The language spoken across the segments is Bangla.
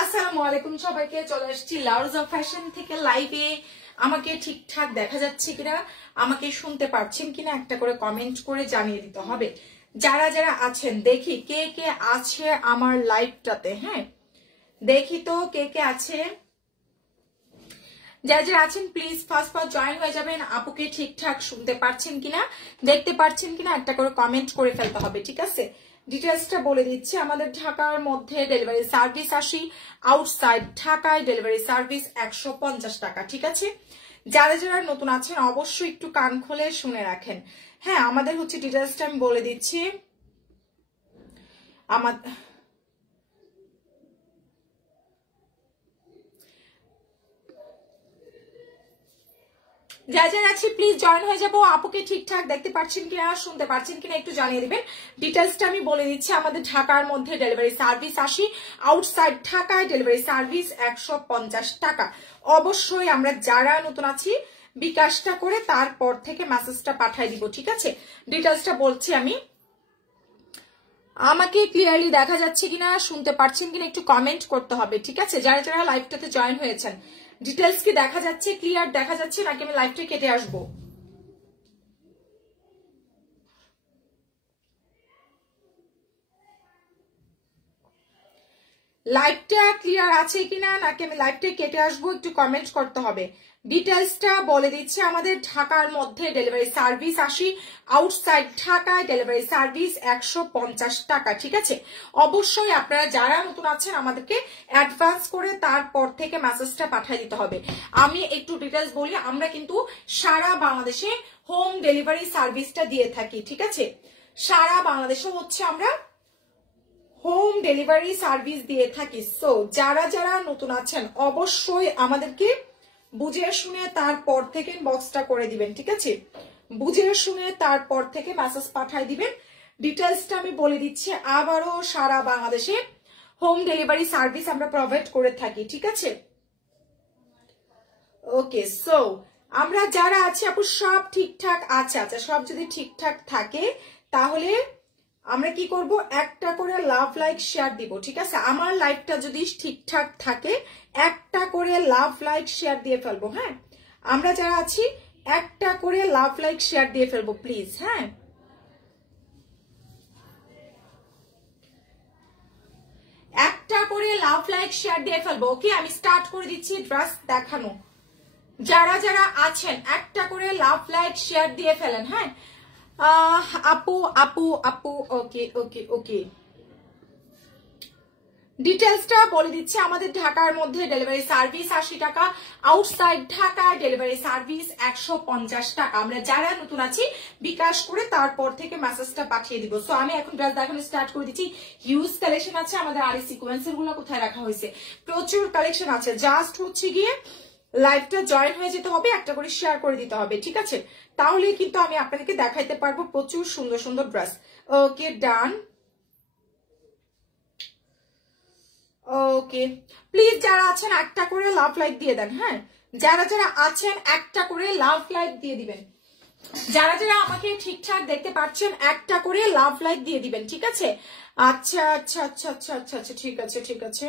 আসসালামু আলাইকুম সবাইকে, চলে আসছি লাউজা ফ্যাশন থেকে লাইভে। আমাকে ঠিকঠাক দেখা যাচ্ছে কিনা, আমাকে শুনতে পারছেন কিনা একটা করে কমেন্ট করে জানিয়ে দিতে হবে। যারা যারা আছেন দেখি কে কে আছে আমার লাইভটাতে। হ্যাঁ, দেখি তো কে কে আছে। যারা যারা আছেন প্লিজ ফার্স্ট জয়েন হয়ে যাবেন। আপুকে ঠিকঠাক শুনতে পারছেন কিনা, দেখতে পারছেন কিনা একটা করে কমেন্ট করে ফেলতে হবে, ঠিক আছে? ডিটেলসটা বলে দিচ্ছি। আমাদের ঢাকার মধ্যে ডেলিভারি সার্ভিস 80, আউটসাইড ঢাকায় ডেলিভারি সার্ভিস 150 টাকা, ঠিক আছে? যারা যারা নতুন আছেন অবশ্যই একটু কান খুলে শুনে রাখেন। হ্যাঁ, আমাদের হচ্ছে ডিটেলসটা আমি বলে দিচ্ছি। যা যা আছে প্লিজ জয়েন হয়ে যাবো। আপুকে ঠিকঠাক দেখতে পাচ্ছেন কিনা, শুনতে পাচ্ছেন কিনা একটু জানিয়ে দিবেন। ডিটেলসটা আমি বলে দিচ্ছি। আমাদের ঢাকার মধ্যে ডেলিভারি সার্ভিস 80, আউটসাইড ঢাকায় ডেলিভারি সার্ভিস 150 টাকা। অবশ্যই আমরা যারা নতুন আছি বিকাশটা করে তারপর থেকে মেসেজটা পাঠিয়ে দিব, ঠিক আছে? ডিটেলসটা বলছি আমি। আমাকে ক্লিয়ারলি দেখা যাচ্ছে কিনা, শুনতে পাচ্ছেন কিনা একটু কমেন্ট করতে হবে, ঠিক আছে? যারা যারা লাইভটাতে জয়েন হয়েছেন ডিটেলস কি দেখা যাচ্ছে, ক্লিয়ার দেখা যাচ্ছে নাকি আমি লাইভটা কেটে আসবো? লাইভটা ক্লিয়ার আছে কিনা নাকি আমি লাইভটা কেটে আসবো একটু কমেন্ট করতে হবে। ডিটেলসটা বলে দিচ্ছি। আমাদের ঢাকার মধ্যে ডেলিভারি সার্ভিস 80, আউটসাইড ঢাকায় ডেলিভারি সার্ভিস 150 টাকা, ঠিক আছে? অবশ্যই আপনারা যারা নতুন আছেন আমাদেরকে অ্যাডভান্স করে তারপর থেকে মেসেজটা পাঠিয়ে দিতে হবে। আমি একটু ডিটেলস বলি। আমরা কিন্তু সারা বাংলাদেশে হোম ডেলিভারি সার্ভিসটা দিয়ে থাকি, ঠিক আছে? সারা বাংলাদেশে হচ্ছে আমরা হোম ডেলিভারি সার্ভিস দিয়ে থাকি। সো যারা যারা নতুন আছেন অবশ্যই আমাদেরকে বুঝে শুনে তারপর থেকে বক্সটা করে দিবেন, ঠিক আছে? বুঝে শুনে তারপর থেকে মেসেজ পাঠিয়ে দিবেন। ডিটেলসটা আমি বলে দিচ্ছি আবারও। সারা বাংলাদেশে হোম ডেলিভারি সার্ভিস আমরা প্রোভাইড করে থাকি, ঠিক আছে? ওকে, সো আমরা যারা আছি আপু সব ঠিকঠাক আছে? আচ্ছা, সব যদি ঠিকঠাক থাকে তাহলে আমরা কি করব, একটা করে লাভ লাইক শেয়ার দিব, ঠিক আছে? আমার লাইভটা যদি ঠিকঠাক থাকে একটা করে লাভ লাইক শেয়ার দিয়ে ফেলবো। হ্যাঁ, আমরা যারা আছি একটা করে লাভ লাইক শেয়ার দিয়ে ফেলবো প্লিজ। হ্যাঁ, একটা করে লাভ লাইক শেয়ার দিয়ে ফেলবো। ওকে, আমি স্টার্ট করে দিচ্ছি ড্রেস দেখানো। যারা যারা আছেন একটা করে লাভ লাইক শেয়ার দিয়ে ফেলেন। হ্যাঁ আপু আপু আপু, ওকে ওকে ওকে। ডিটেলসটা বলে দিচ্ছি। আমাদের ঢাকার মধ্যে ডেলিভারি সার্ভিস 80 টাকা, আউটসাইড ঢাকা ডেলিভারি সার্ভিস 150 টাকা। আমরা যারা নতুন আছি বিকাশ করে তারপর থেকে মেসেজটা পাঠিয়ে দিব। সো আমি এখন ড্রেস দেখানো স্টার্ট করে দিচ্ছি। হিউজ কালেকশন আছে। আমাদের আর এই সিকোয়েন্সের গুলো কোথায় রাখা হয়েছে, প্রচুর কালেকশন আছে। জাস্ট হচ্ছে গিয়ে লাইভটা জয়েন হয়ে যেতে হবে, একটা করে শেয়ার করে দিতে হবে, ঠিক আছে? তাহলে কিন্তু আমি আপনাদেরকে দেখাইতে পারবো প্রচুর সুন্দর সুন্দর dress. Okay, done. Okay, please যারা আছেন একটা করে লাভ লাইক দিয়ে দেন। হ্যাঁ, যারা যারা আছেন একটা করে লাভ লাইক দিয়ে দিবেন। যারা যারা আমাকে ঠিকঠাক দেখতে পাচ্ছেন একটা করে লাভ লাইক দিয়ে দিবেন, ঠিক আছে? আচ্ছা আচ্ছা আচ্ছা আচ্ছা আচ্ছা আচ্ছা, ঠিক আছে ঠিক আছে।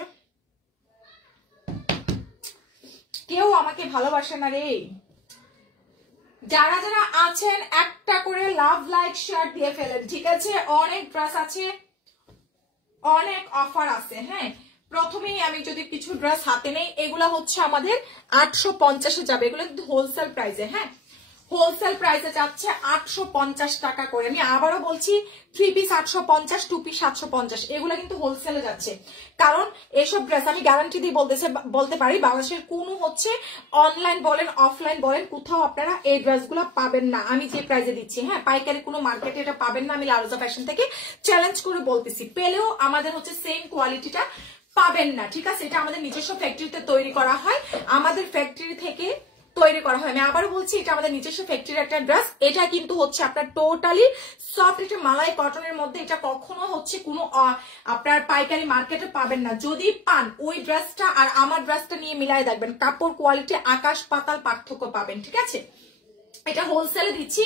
কেউ আমাকে ভালোবাসে না রে। যারা যারা আছেন একটা করে লাভ লাইক শেয়ার দিয়ে ফেলেন, ঠিক আছে? অনেক ড্রেস আছে, অনেক অফার আছে। হ্যাঁ, প্রথমেই আমি যদি কিছু ড্রেস হাতে নেই, এগুলা হচ্ছে আমাদের 850-এ যাবে। এগুলো কিন্তু হোলসেল প্রাইসে। হ্যাঁ, হোলসেল প্রাইসে যাচ্ছে 850 টাকা করে। আমি আবারও বলছি, 3 পিস 850, 2 পিস 750, এগুলো কিন্তু হোলসেলে যাচ্ছে। কারণ এসব ড্রেস আমি গ্যারান্টি দিয়ে বলতে পারি বাংলাদেশের কোনো হচ্ছে অনলাইন বলেন অফলাইন বলেন কোথাও আপনারা এই ড্রেসগুলো পাবেন না আমি যে প্রাইসে দিচ্ছি। হ্যাঁ, পাইকারি কোনো মার্কেটে এটা পাবেন না। আমি লারোজা ফ্যাশন থেকে চ্যালেঞ্জ করে বলতেছি, পেলেও আমাদের হচ্ছে সেম কোয়ালিটিটা পাবেন না, ঠিক আছে? এটা আমাদের নিজস্ব ফ্যাক্টরিতে তৈরি করা হয়, আমাদের ফ্যাক্টরি থেকে তৈরি করা হয়। আমি আবারও বলছি, এটা আমাদের নিজস্ব ফ্যাক্টরির একটা ড্রেস। এটা কিন্তু হচ্ছে আপনার টোটালি সফট, এটা মালাই কটনের মধ্যে। এটা কখনো হচ্ছে কোনো আপনার পাইকারি মার্কেটে পাবেন না। যদি পান ওই ড্রেসটা আর আমার ড্রেসটা নিয়ে মিলাই দেখবেন, কাপড় কোয়ালিটি আকাশ পাতাল পার্থক্য পাবেন, ঠিক আছে? এটা হোলসেলে দিচ্ছি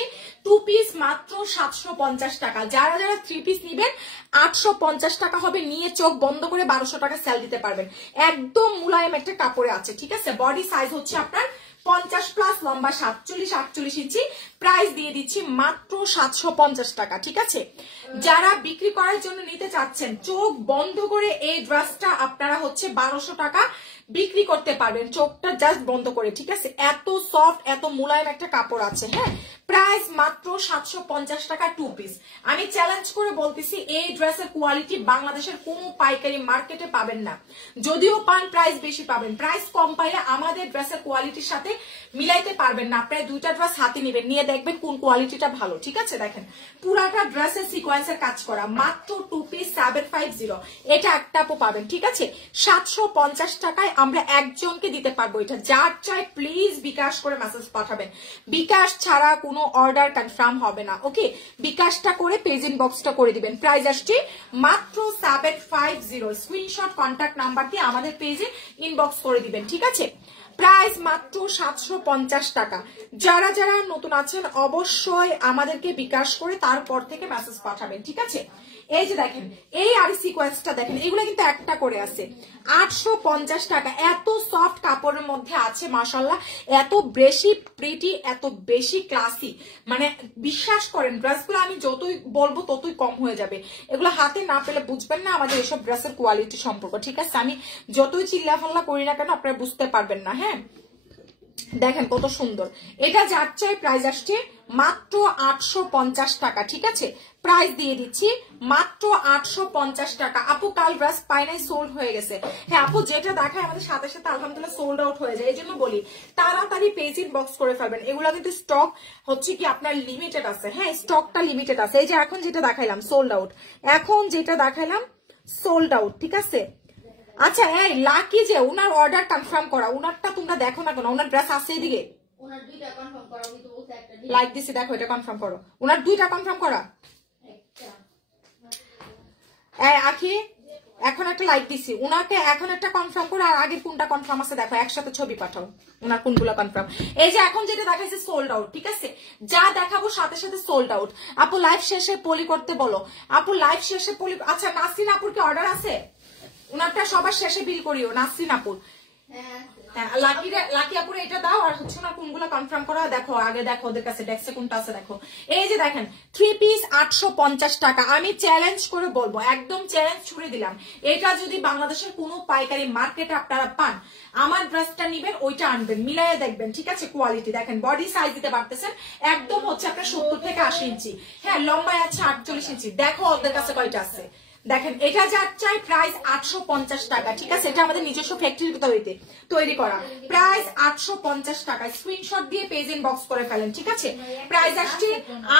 টু পিস মাত্র 750 টাকা। যারা যারা থ্রি পিস নিবেন 850 টাকা হবে, নিয়ে চোখ বন্ধ করে 1200 টাকা সেল দিতে পারবেন। একদম মুলায়ম একটা কাপড়ে আছে, ঠিক আছে। বডি সাইজ হচ্ছে আপনার 50 প্লাস, লম্বা 47-48 ইঞ্চি। প্রাইস দিয়ে দিচ্ছি মাত্র 750 টাকা, ঠিক আছে। যারা বিক্রি করার জন্য নিতে চাচ্ছেন, চোখ বন্ধ করে এই ড্রেসটা আপনারা হচ্ছে 1200 টাকা বিক্রি করতে পারবেন, চোখটা জাস্ট বন্ধ করে, ঠিক আছে। এত সফট, এত মুলায়ম একটা কাপড় আছে, হ্যাঁ। প্রাইস মাত্র 750 টাকা টু পিস। আমি চ্যালেঞ্জ করে বলতেছি এই ড্রেসের কোয়ালিটি বাংলাদেশের কোনো পাইকারি মার্কেটে পাবেন না। যদিও পান প্রাইস বেশি পাবেন, প্রাইস কম পাইলে আমাদের ড্রেসের কোয়ালিটির সাথে মিলাইতে পারবেন না। আপনারা দুইটা ড্রেস হাতে নেবেন, নিয়ে দেখবেন কোন কোয়ালিটিটা ভালো, ঠিক আছে। দেখেন পুরাটা ড্রেসের সিকোয়েন্সের কাজ করা, মাত্র টু পিস 750। এটা একটা আপু পাবেন, ঠিক আছে। 750 টাকায় আমরা একজনকে দিতে পারবো এটা। যার চাই প্লিজ বিকাশ করে মেসেজ পাঠাবেন, বিকাশ ছাড়া কোনো অর্ডার কনফার্ম হবে না, ওকে। বিকাশটা করে পেজ ইনবক্সটা করে দিবেন। প্রাইস আসছে মাত্র 750। স্ক্রিনশট কন্ট্যাক্ট নাম্বার দিয়ে আমাদের পেজে ইনবক্স করে দিবেন, ঠিক আছে। প্রাইস মাত্র 750 টাকা। যারা যারা নতুন আছেন অবশ্যই আমাদেরকে বিকাশ করে তারপর থেকে মেসেজ পাঠাবেন, ঠিক আছে। এই যে দেখেন এই আর সিকোয়েন্সটা দেখেন, এগুলো কিন্তু একটা করে আছে 850 টাকা। এত সফট কাপড়ের মধ্যে আছে মাশাআল্লাহ, এত বেশি প্রিটি, এত বেশি ক্লাসি, মানে বিশ্বাস করেন ড্রেসগুলো আমি যতই বলবো ততই কম হয়ে যাবে। এগুলো হাতে না পেলে বুঝবেন না আমাদের এসব ড্রেসের কোয়ালিটি সম্পর্ক, ঠিক আছে। আমি যতই চিল্লাফাল্লা করি না কেন আপনারা বুঝতে পারবেন না, হ্যাঁ। দেখেন কত সুন্দর, এটা যার চাই প্রাইস আসছে মাত্র 850 টাকা, ঠিক আছে। প্রাইস দিয়ে দিচ্ছি মাত্র 850 টাকা। আপু কাল ড্রেস পাই নাই, সোল্ড হয়ে গেছে। হ্যাঁ আপু, যেটা দেখায় আমাদের সাথে সাথে আলহামদুলিল্লাহ সোল্ড আউট হয়ে যায়, এই জন্য বলি তাড়াতাড়ি পেজ ইনবক্স করে ফেলবেন। এগুলা কিন্তু স্টক হচ্ছে কি আপনার লিমিটেড আছে, হ্যাঁ স্টকটা লিমিটেড আছে। এই যে এখন যেটা দেখাইলাম সোল্ড আউট, এখন যেটা দেখাইলাম সোল্ড আউট, ঠিক আছে। আচ্ছা এই লাকি যে উনার অর্ডার কনফার্ম করা, উনারটা তোমরা দেখো না কেন, উনার ড্রেস আছে এদিকে, ওনার দুইটা কনফার্ম করা, কিন্তু বলতে একটা লাইক দিছি দেখো, এটা কনফার্ম করো। উনার দুইটা কনফার্ম করা, আখি এখন একটা লাইক দিছি, উনাকে এখন একটা কনফার্ম করো, আর আগের কোনটা কনফার্ম আছে দেখো, একসাথে ছবি পাঠাও উনার কোনগুলো কনফার্ম। এই যে এখন যেটা দেখাইছে সোল্ড আউট, ঠিক আছে। যা দেখাবো সাথে সাথে সোল্ড আউট। আপু লাইভ শেষে পলি করতে বলো, আপু লাইভ শেষে পলি। আচ্ছা নাসরিন আপুর কি অর্ডার আছে? উনারটা সবার শেষে বিল করিও নাসরিন আপুর। লাকি আপুর এটা দাও, আর হচ্ছে না কোনগুলো কনফার্ম করা দেখো, আগে দেখো ওদের কাছে ডেক্সে কোনটা আছে দেখো। এই যে দেখেন থ্রি পিস 850 টাকা। আমি চ্যালেঞ্জ করে বলবো, একদম চ্যালেঞ্জ ছুড়ে দিলাম, এটা যদি বাংলাদেশের কোনো পাইকারি মার্কেটে আপনারা পান, আমার ড্রেসটা নিবেন, ওইটা আনবেন, মিলাইয়ে দেখবেন, ঠিক আছে। কোয়ালিটি দেখেন, বডি সাইজ দিতে পারতেছেন, একদম হচ্ছে আপনার 70 থেকে 80 ইঞ্চি, হ্যাঁ লম্বায় আছে 48 ইঞ্চি। দেখো ওদের কাছে কয়টা আছে দেখেন। এটা যার চাই প্রাইস 850 টাকা, ঠিক আছে। এটা আমাদের নিজস্ব ফ্যাক্টরির তৈরি করা, প্রাইস 850 টাকা। স্ক্রিনশট দিয়ে পেজ ইনবক্স করে ফেলেন, ঠিক আছে। প্রাইস আসছে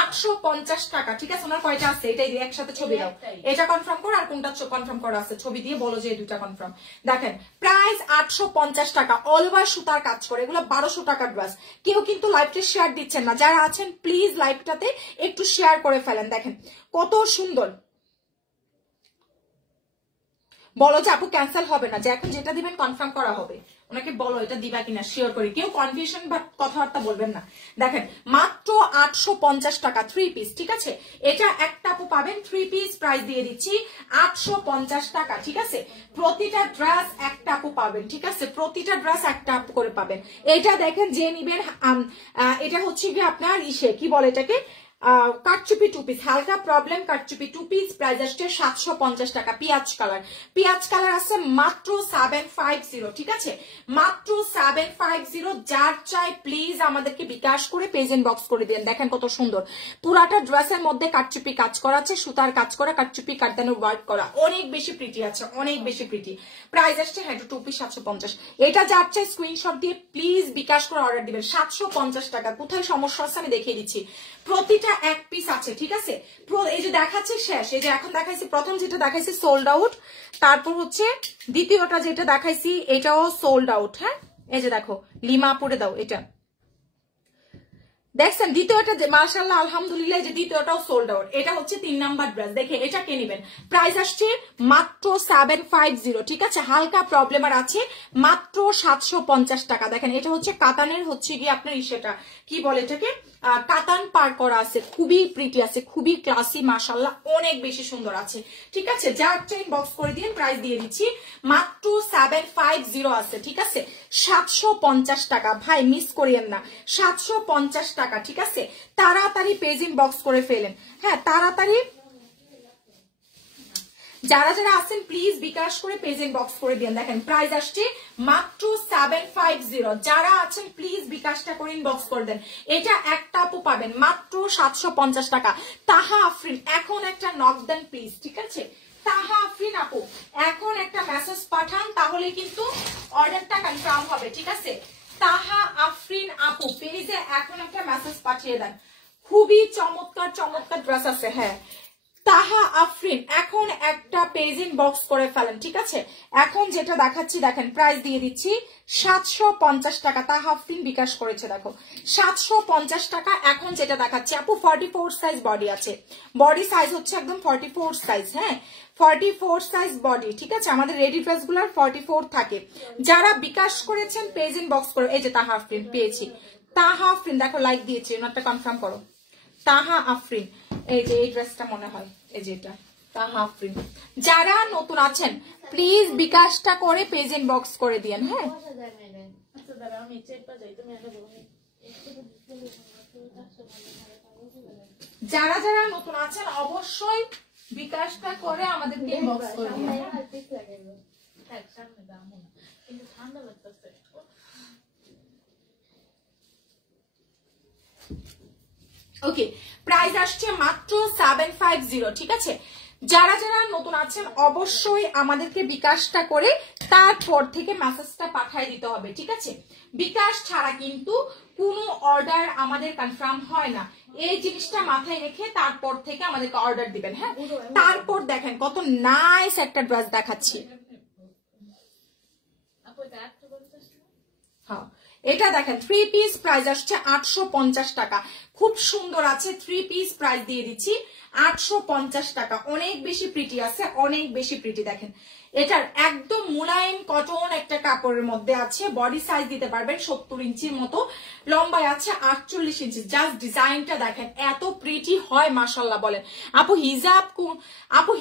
850 টাকা, ঠিক আছে। ওনার কয়টা আছে এটাই দিয়ে একসাথে ছবি দাও, এটা কনফার্ম করো, আর কোনটা কনফার্ম করা আছে ছবি দিয়ে বলো যে এই দুইটা কনফার্ম। দেখেন প্রাইস 850 টাকা, অল ওভার সুতার কাজ করে, এগুলো 1200 টাকার ড্রেস। কেউ কিন্তু লাইভটা শেয়ার দিচ্ছেন না, যারা আছেন প্লিজ লাইভটাতে একটু শেয়ার করে ফেলেন। দেখেন কত সুন্দর, বলো যে আপু ক্যান্সেল হবে না, যে এখন যেটা দিবেন কনফার্ম করা হবে, ওনাকে বলো এটা দিবা কিনা শিওর করি, কেউ কনফিউশন বা কথাবার্তা বলবেন না। দেখেন মাত্র 850 টাকা থ্রি পিস, ঠিক আছে। এটা একটা আপু পাবেন থ্রি পিস, প্রাইস দিয়ে দিচ্ছি 850 টাকা, ঠিক আছে। প্রতিটা ড্রেস একটা আপু পাবেন, ঠিক আছে, প্রতিটা ড্রেস একটা আপু করে পাবেন। এটা দেখেন যে নিবেন, এটা হচ্ছে কি আপনার ইসে কি বলে এটাকে, কাটচুপি টু পিস, হালকা প্রবলেম কাটচুপি টু পিস, প্রাইস আসছে 750 টাকা। পিয়াজ কালার আছে মাত্র 750, ঠিক আছে, মাত্র 750। যার চাই প্লিজ আমাদেরকে বিকাশ করে পেজ ইনবক্স করে দিন। দেখেন কত সুন্দর, পুরাটা ড্রেসের মধ্যে কাটচুপি কাজ করা আছে, সুতার কাজ করা, কাটচুপি কাটদানো ওয়ার্ক করা, অনেক বেশি প্রিটি আছে, অনেক বেশি প্রিটি। প্রাইস আসছে হ্যাঁ টু পিস 750। এটা যার চাই স্ক্রিনশট দিয়ে প্লিজ বিকাশ করে অর্ডার দিবেন। 750 টাকা, কোথায় সমস্যা আছে আমি দেখিয়ে দিচ্ছি। প্রতিটা এক পিস আছে, ঠিক আছে। এই যে দেখাচ্ছে শেষ, এই যে এখন দেখাইছি প্রথম যেটা দেখাইছি সোল্ড আউট, তারপর হচ্ছে দ্বিতীয়টা যেটা দেখাইছি এটাও সোল্ড আউট, হ্যাঁ। এই যে দেখো লিমা পরে দাও, এটা দেখছেন দ্বিতীয়টা যে মাশাআল্লাহ আলহামদুলিল্লাহ, যে দ্বিতীয়টাও সোল্ড আউট। এটা হচ্ছে 3 নাম্বার ড্রেস, দেখে এটা কে নিবেন। প্রাইস আসছে মাত্র 750, ঠিক আছে। হালকা প্রবলেম আছে, মাত্র 750 টাকা। দেখেন এটা হচ্ছে কাতানের হচ্ছে গিয়ে আপনার ইসেটা কি বলে এটাকে কাতান পার করা আছে, খুবই প্রিটি আছে, খুবই ক্লাসি, মাশাআল্লাহ অনেক বেশি সুন্দর আছে। ঠিক আছে, যার চেইন বক্স করে দিন, প্রাইস দিয়ে দিচ্ছি মাত্র 750 আছে। ঠিক আছে, 750 টাকা, ভাই মিস করিয়েন না, 750 টাকা। ঠিক আছে, তাড়াতাড়ি পেজ ইন বক্স করে ফেলেন। হ্যাঁ তাড়াতাড়ি যারা যারা আছেন প্লিজ বিকাশ করে পেজ ইন বক্স করে দিন। দেখেন প্রাইস আসছে মাত্র 750। যারা আছেন প্লিজ বিকাশটা করে ইনবক্স করে দেন। এটা একটা আপু পাবেন মাত্র 750 টাকা। তাহা আফরিন এখন একটা নক দেন প্লিজ। ঠিক আছে, তাহা আফরিন আপু এখন একটা মেসেজ পাঠান, তাহলে কিন্তু অর্ডারটা কনফার্ম হবে। ঠিক আছে, তাহা আফরিন আপু পেজে এখন একটা মেসেজ পাঠিয়ে দেন। খুবই চমৎকার চমৎকার ড্রেস আছে। হ্যাঁ তাহা আফরিন এখন একটা পেজ ইন বক্স করে ফেলেন। ঠিক আছে, এখন যেটা দেখাচ্ছি দেখেন প্রাইস দিয়ে দিচ্ছি 750 টাকা। তাহা আফরিন বিকাশ করেছে, দেখো 750 টাকা। এখন যেটা দেখাচ্ছি আপু 44 সাইজ বডি আছে, বডি সাইজ হচ্ছে একদম 44 সাইজ। হ্যাঁ 44 সাইজ বডি। ঠিক আছে, আমাদের রেডি ড্রেস গুলার 44 থাকে। যারা বিকাশ করেছেন পেজ ইন বক্স করে, এই যে তাহা আফরিন পেয়েছি, তাহা আফরিন দেখো লাইক দিয়েছি, ওনারটা কনফার্ম করো। তাহা আফরিন, এই যে এই ড্রেসটা মনে হয়, এই যে এটা তাহা আফরিন। যারা নতুন আছেন প্লিজ বিকাশটা করে পেজ ইন বক্স করে দিয়েন। হ্যাঁ যারা যারা নতুন আছেন অবশ্যই বিকাশটা করে আমাদেরকে ইনবক্স করে দিন। ওকে, প্রাইস আসছে মাত্র 750। ঠিক আছে, যারা যারা নতুন আছেন অবশ্যই আমাদেরকে বিকাশটা করে তারপর থেকে মেসেজটা পাঠিয়ে দিতে হবে। ঠিক আছে, বিকাশ ছাড়া কিন্তু কোনো অর্ডার আমাদের কনফার্ম হয় না। এই জিনিসটা মাথায় রেখে তারপর থেকে আমাদেরকে অর্ডার দিবেন। হ্যাঁ তারপর দেখেন কত নাইস একটা ড্রেস দেখাচ্ছি। হ্যাঁ এটা দেখেন 3 পিস প্রাইস আসছে 850 টাকা। খুব সুন্দর আছে, 3 পিস প্রাইস দিয়ে দিচ্ছি 850 টাকা। অনেক বেশি প্রিটি আছে, অনেক বেশি প্রিটি। দেখেন এটার একদম মুলায়ম কটন একটা কাপড়ের মধ্যে আছে, বডি সাইজ দিতে পারবেন 70 ইঞ্চির মতো, লম্বায় আছে 48 ইঞ্চি। জাস্ট ডিজাইনটা দেখেন এত প্রিটি হয় মাশাআল্লাহ। বলেন আপু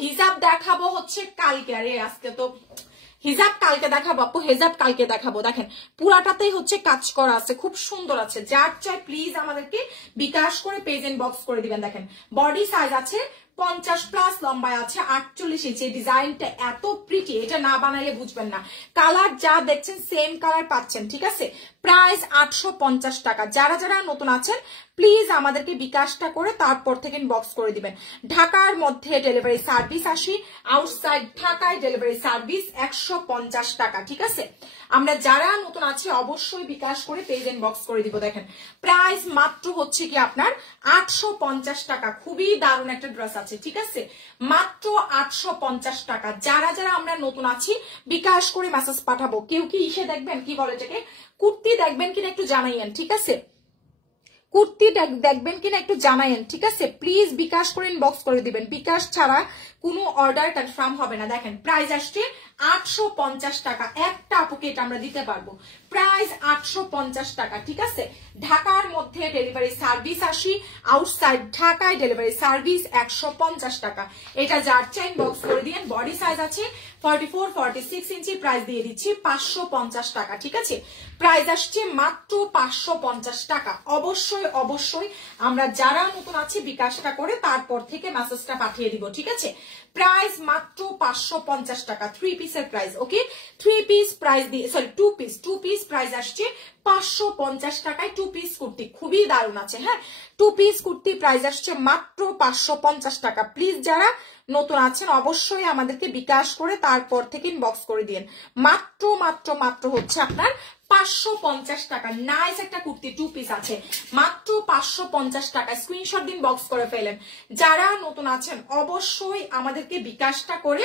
হিজাব দেখাবো হচ্ছে কালকে, আরে আজকে তো হিজাব কালকে দেখাবো আপু, হিজাব কালকে দেখাবো। দেখেন পুরাটাতেই হচ্ছে কাজ করা আছে, খুব সুন্দর আছে। যার চাই প্লিজ আমাদেরকে বিকাশ করে পেজ ইন বক্স করে দিবেন। দেখেন বডি সাইজ আছে 50 প্লাস, লম্বায় আছে 48 ইঞ্চি। ডিজাইনটা এত প্রিটি, এটা না বানাইলে বুঝবেন না। কালার যা দেখছেন সেম কালার পাচ্ছেন। ঠিক আছে, প্রাইস 850 টাকা। যারা যারা নতুন আছেন প্লিজ আমাদেরকে বিকাশটা করে তারপর থেকে বক্স করে দিবেন। ঢাকার মধ্যে ডেলিভারি সার্ভিস 80, আউটসাইড ঢাকায় ডেলিভারি সার্ভিস 150 টাকা। ঠিক আছে, আমরা যারা নতুন আছি অবশ্যই বিকাশ করে পেজ এন্ড বক্স করে দিব। দেখেন প্রাইস মাত্র হচ্ছে কি আপনার 850 টাকা। খুবই দারুণ একটা ড্রেস আছে। ঠিক আছে, মাত্র 850 টাকা। যারা যারা আমরা নতুন আছি বিকাশ করে মেসেজ পাঠাবো। কেউ কি ইসে দেখবেন, কি বলে এটাকে, কুর্তি দেখবেন কিনা একটু জানাইয়েন। ঠিক আছে, কুর্তি দেখবেন কিনা একটু জানাইয়েন। ঠিক আছে, প্লিজ বিকাশ করে ইনবক্স করে দিবেন। বিকাশ ছাড়া কোনো অর্ডার কনফার্ম হবে না। দেখেন প্রাইস আসছে 850 টাকা। একটা আপুকে এটা আমরা দিতে পারবো। প্রাইস 850 টাকা। ঠিক আছে, ঢাকার মধ্যে ডেলিভারি সার্ভিস 80, আউটসাইড ঢাকায় ডেলিভারি সার্ভিস 150 টাকা। এটা যার চাই ইনবক্স করে দিয়েন। বডি সাইজ আছে 44, 46 ইঞ্চি। প্রাইস দিয়ে দিচ্ছি 550 টাকা। ঠিক আছে, প্রাইস আসছে মাত্র 550 টাকা। অবশ্যই অবশ্যই আমরা যারা নতুন আছি বিকাশটা করে তারপর থেকে মেসেজটা পাঠিয়ে দিব। ঠিক আছে, প্রাইস মাত্র 550 টাকা। 3 পিসের প্রাইস। ওকে, 3 পিস প্রাইস দিয়ে, সরি 2 পিস প্রাইস আসছে 550 টাকায়। 2 পিস কুর্তি খুবই দারুণ আছে। হ্যাঁ, 2 পিস কুর্তি প্রাইস আসছে মাত্র 550 টাকা। প্লিজ যারা নতুন আছেন অবশ্যই আমাদেরকে বিকাশ করে তারপর থেকে ইনবক্স করে দিন। মাত্র মাত্র মাত্র হচ্ছে আপনার 550 টাকা। নাইস একটা কুর্তি 2 পিস আছে, মাত্র 550 টাকা। স্ক্রিনশট দিন, বক্স করে ফেলেন। যারা নতুন আছেন অবশ্যই আমাদেরকে বিকাশটা করে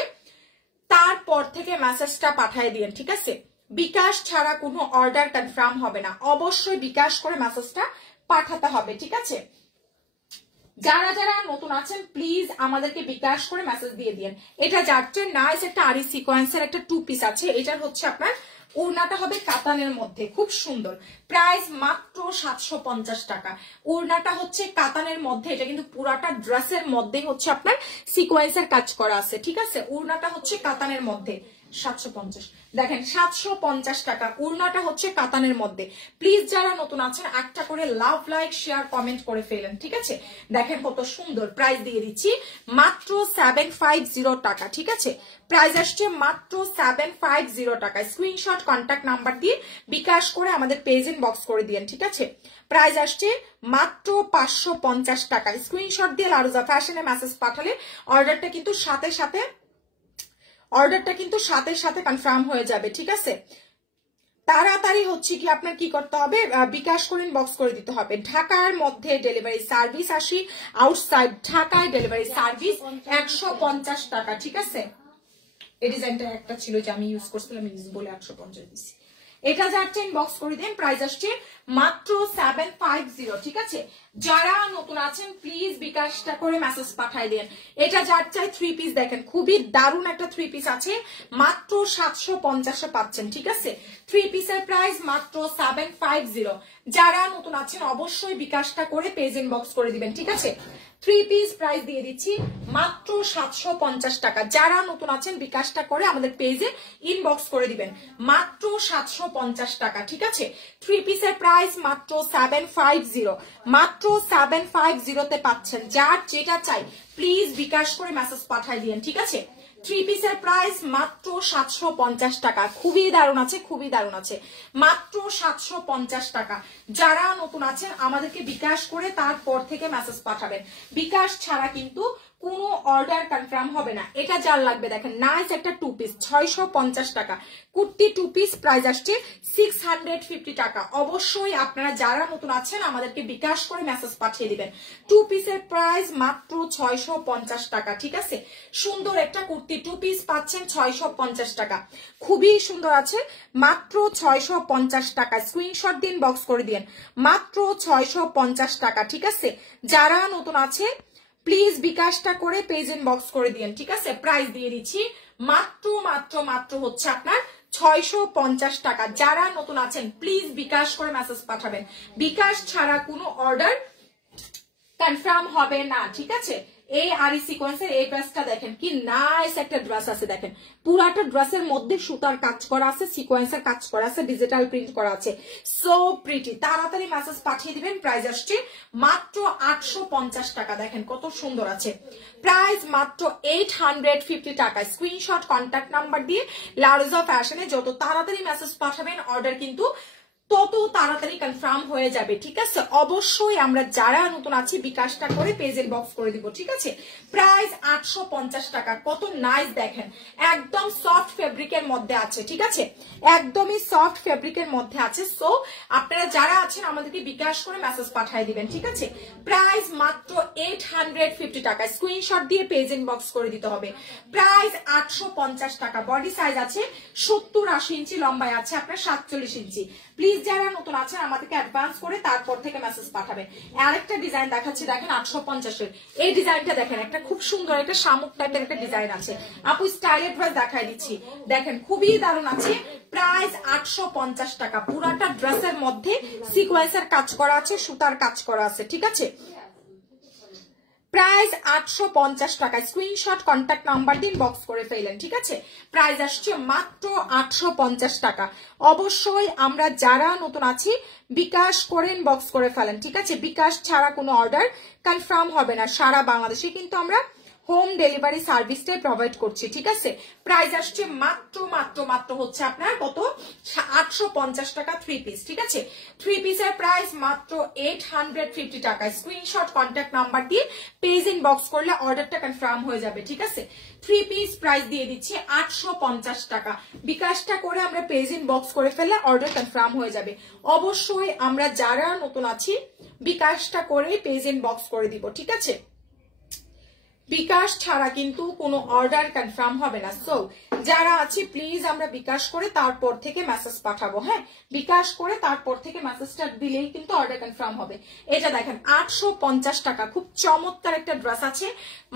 তারপর থেকে মেসেজটা পাঠিয়ে দিন। ঠিক আছে, বিকাশ ছাড়া কোনো অর্ডার কনফার্ম হবে না। অবশ্যই বিকাশ করে মেসেজটা পাঠাতে হবে। ঠিক আছে, যারা যারা নতুন আছেন প্লিজ আমাদেরকে বিকাশ করে মেসেজ দিয়ে দিন। এটা যাচ্ছে নাইস একটা আরি সিকোয়েন্সের একটা 2 পিস আছে। এটার হচ্ছে আপনার ওড়নাটা হবে কাতানের মধ্যে, খুব সুন্দর। প্রাইস মাত্র 750 টাকা। ওড়নাটা হচ্ছে কাতানের মধ্যে, এটা কিন্তু পুরাটা ড্রেসের মধ্যে হচ্ছে আপনার সিকোয়েন্সের কাজ করা আছে, ঠিক আছে। ওড়নাটা হচ্ছে কাতানের মধ্যে 750, দেখেন 750 টাকা। ওড়নাটা হচ্ছে কাতানের মধ্যে। প্লিজ যারা নতুন আছেন একটা করে লাভ, লাইক, শেয়ার, কমেন্ট করে ফেলেন, ঠিক আছে। দেখেন কত সুন্দর। প্রাইস দিয়ে দিচ্ছি মাত্র 750 টাকা, ঠিক আছে। প্রাইস আসছে মাত্র 750 টাকা। স্ক্রিনশট কন্ট্যাক্ট নাম্বার দিয়ে বিকাশ করে আমাদের পেজ ইনবক্স করে দিয়েন, ঠিক আছে। প্রাইস আসছে মাত্র 550 টাকা। স্ক্রিনশট দিয়ে লারুজা ফ্যাশনে মেসেজ পাঠালে অর্ডারটা কিন্তু সাথে সাথে কনফার্ম হয়ে যাবে, ঠিক আছে। তাড়াতাড়ি হচ্ছে কি আপনার কি করতে হবে, বিকাশ করে ইনবক্স করে দিতে হবে। ঢাকার মধ্যে ডেলিভারি সার্ভিস 80, আউটসাইড ঢাকায় ডেলিভারি সার্ভিস 150 টাকা, ঠিক আছে। এই ডিজাইনটা একটা ছিল যে আমি ইউজ করছিলাম, ইউজ বলে 150 দিচ্ছি। এটা যাচ্ছে ইনবক্স করে দেন। প্রাইস আসছে মাত্র 750, ঠিক আছে। যারা নতুন আছেন প্লিজ বিকাশটা করে মেসেজ পাঠাই দেন। এটা যার চাই 3 পিস, দেখেন খুবই দারুণ একটা 3 পিস আছে, মাত্র 750 পাচ্ছেন, ঠিক আছে। 3 পিসের প্রাইস মাত্র 750। যারা নতুন আছেন অবশ্যই বিকাশটা করে পেজ ইনবক্স করে দিবেন, ঠিক আছে। 3 পিস প্রাইস দিয়ে দিচ্ছি মাত্র 750 টাকা। যারা নতুন আছেন বিকাশটা করে আমাদের পেজে ইনবক্স করে দিবেন, মাত্র 750 টাকা, ঠিক আছে। 3 পিসের প্রাইস মাত্র 750, মাত্র 750 তে পাচ্ছেন। যার যেটা চাই প্লিজ বিকাশ করে মেসেজ পাঠাই দিন, ঠিক আছে। 3 পিসের প্রাইস মাত্র 750 টাকা। খুবই দারুণ আছে, খুবই দারুণ আছে, মাত্র 750 টাকা। যারা নতুন আছেন আমাদেরকে বিকাশ করে তারপর থেকে মেসেজ পাঠাবেন। বিকাশ ছাড়া কিন্তু কোনো অর্ডার কনফার্ম হবে না। এটা যার লাগবে দেখেন নাইস একটা 2 পিস 650 টাকা। কুর্তি 2 পিস প্রাইস আসছে 650 টাকা। অবশ্যই আপনারা যারা নতুন আছেন আমাদেরকে বিকাশ করে মেসেজ পাঠিয়ে দিবেন। 2 পিসের প্রাইস মাত্র 650 টাকা, ঠিক আছে। সুন্দর একটা কুর্তি 2 পিস পাচ্ছেন 650 টাকা, খুবই সুন্দর আছে, মাত্র 650 টাকা। স্ক্রিনশট দিন, বক্স করে দিন, মাত্র 650 টাকা, ঠিক আছে। যারা নতুন আছে প্লিজ বিকাশটা করে পেজ ইনবক্স করে দিন, ঠিক আছে। প্রাইস দিয়ে দিচ্ছি মাত্র হচ্ছে আপনার 650 টাকা। যারা নতুন আছেন প্লিজ বিকাশ করে মেসেজ পাঠাবেন। বিকাশ ছাড়া কোনো অর্ডার কনফার্ম হবে না, ঠিক আছে। এই আরি সিকোয়েন্সের এই ড্রেসটা দেখেন কি নাইস একটা ড্রেস আছে। দেখেন পুরাটা ড্রেসের মধ্যে সুতার কাজ করা আছে, সিকোয়েন্সের কাজ করা আছে, ডিজিটাল প্রিন্ট করা আছে, সো প্রিটি। তাড়াতাড়ি মেসেজ পাঠিয়ে দিবেন। প্রাইস আসছে মাত্র 850 টাকা। দেখেন কত সুন্দর আছে। প্রাইস মাত্র 850 টাকা। স্ক্রিনশট কন্ট্যাক্ট নাম্বার দিয়ে লারুজা ফ্যাশনে যত তাড়াতাড়ি মেসেজ পাঠাবেন অর্ডার কিন্তু তত তাড়াতাড়ি কনফার্ম হয়ে যাবে, ঠিক আছে। অবশ্যই আমরা যারা নতুন আছি বিকাশটা করে পেজ ইনবক্স করে দিব, ঠিক আছে। প্রাইস 850 টাকা। কত নাইস দেখেন, একদম সফট ফেব্রিকের মধ্যে আছে, ঠিক আছে। একদমই সফট ফেব্রিকের মধ্যে আছে। সো আপনারা যারা আছেন আমাদেরকে বিকাশ করে মেসেজ পাঠিয়ে দিবেন, ঠিক আছে। প্রাইস মাত্র 850 টাকা। স্ক্রিনশট দিয়ে পেজ ইনবক্স করে দিতে হবে। প্রাইস 850 টাকা। বডি সাইজ আছে 70-80 ইঞ্চি, লম্বায় আছে আপনার 47 ইঞ্চি। প্লিজ যারা নতুন আছেন আমাদেরকে অ্যাডভান্স করে তারপর থেকে মেসেজ পাঠাবেন। আরেকটা ডিজাইন দেখাচ্ছি, দেখেন 850-এর এই ডিজাইনটা দেখেন, একটা খুব সুন্দর একটা শামুক টাইপের একটা ডিজাইন আছে। আপু স্টাইলের ড্রেস দেখাই দিচ্ছি, দেখেন খুবই দারুণ আছে। প্রাইস 850 টাকা। পুরাটা ড্রেসের মধ্যে সিকোয়েন্সের কাজ করা আছে, সুতার কাজ করা আছে, ঠিক আছে। প্রাইস 850 টাকা। স্ক্রিনশট কন্ট্যাক্ট নাম্বার দিন, বক্স করে ফেলেন, ঠিক আছে। প্রাইস আসছে মাত্র 850 টাকা। অবশ্যই আমরা যারা নতুন আছি বিকাশ করেন, বক্স করে ফেলেন, ঠিক আছে। বিকাশ ছাড়া কোনো অর্ডার কনফার্ম হবে না। সারা বাংলাদেশে কিন্তু আমরা হোম ডেলিভারি সার্ভিসটাই প্রোভাইড করছি, ঠিক আছে। প্রাইস আসছে মাত্র হচ্ছে আপনার কত 850 টাকা 3 পিস, ঠিক আছে। 3 পিসের প্রাইস মাত্র 850 টাকা। স্ক্রিনশট কন্ট্যাক্ট নাম্বার দিয়ে পেজ ইনবক্স করলে অর্ডারটা কনফার্ম হয়ে যাবে, ঠিক আছে। 3 পিস প্রাইস দিয়ে দিচ্ছি 850 টাকা। বিকাশটা করে আমরা পেজ ইনবক্স করে ফেললে অর্ডার কনফার্ম হয়ে যাবে। অবশ্যই আমরা যারা নতুন আছি বিকাশটা করে পেজ ইনবক্স করে দিব, ঠিক আছে। বিকাশ ছাড়া কিন্তু কোনো অর্ডার কনফার্ম হবে না। সো যারা আছে প্লিজ আমরা বিকাশ করে তারপর থেকে মেসেজ পাঠাবো। হ্যাঁ, বিকাশ করে তারপর থেকে মেসেজটা দিলেই কিন্তু অর্ডার কনফার্ম হবে। এটা দেখেন 850 টাকা, খুব চমৎকার একটা ড্রেস আছে,